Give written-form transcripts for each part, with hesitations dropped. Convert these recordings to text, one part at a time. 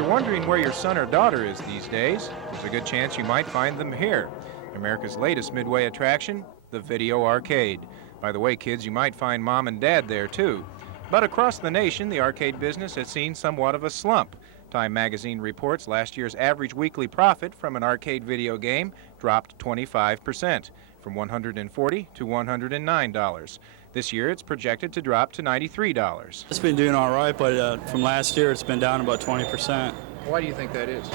you're wondering where your son or daughter is these days, there's a good chance you might find them here. America's latest midway attraction, the Video Arcade. By the way, kids, you might find mom and dad there too. But across the nation, the arcade business has seen somewhat of a slump. Time magazine reports last year's average weekly profit from an arcade video game dropped 25%, from $140 to $109. This year, it's projected to drop to $93. It's been doing all right, but from last year, it's been down about 20%. Why do you think that is?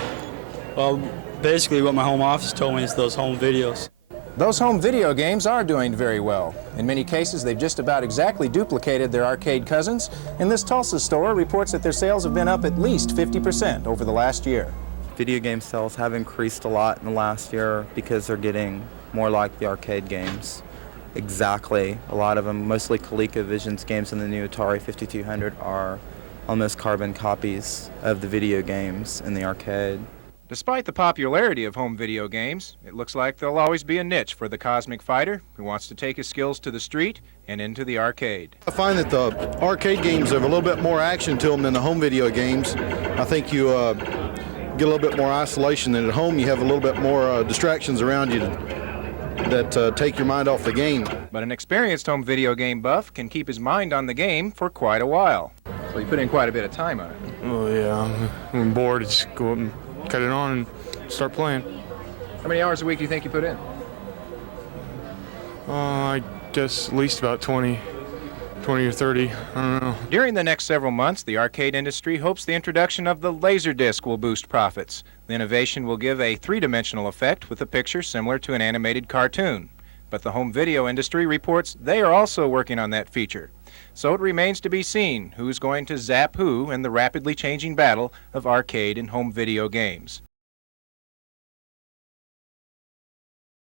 Well, basically what my home office told me is those home videos. Those home video games are doing very well. In many cases, they've just about exactly duplicated their arcade cousins, and this Tulsa store reports that their sales have been up at least 50% over the last year. Video game sales have increased a lot in the last year because they're getting more like the arcade games. Exactly. A lot of them, mostly ColecoVision's games in the new Atari 5200, are almost carbon copies of the video games in the arcade. Despite the popularity of home video games, it looks like there'll always be a niche for the cosmic fighter who wants to take his skills to the street and into the arcade. I find that the arcade games have a little bit more action to them than the home video games. I think you get a little bit more isolation than at home. You have a little bit more distractions around you that take your mind off the game. But an experienced home video game buff can keep his mind on the game for quite a while. So you put in quite a bit of time on it. Oh yeah, I'm bored. Just go up and cut it on and start playing. How many hours a week do you think you put in? I guess at least about 20 or 30, I don't know. During the next several months, the arcade industry hopes the introduction of the Laserdisc will boost profits. The innovation will give a three-dimensional effect with a picture similar to an animated cartoon. But the home video industry reports they are also working on that feature. So it remains to be seen who's going to zap who in the rapidly changing battle of arcade and home video games.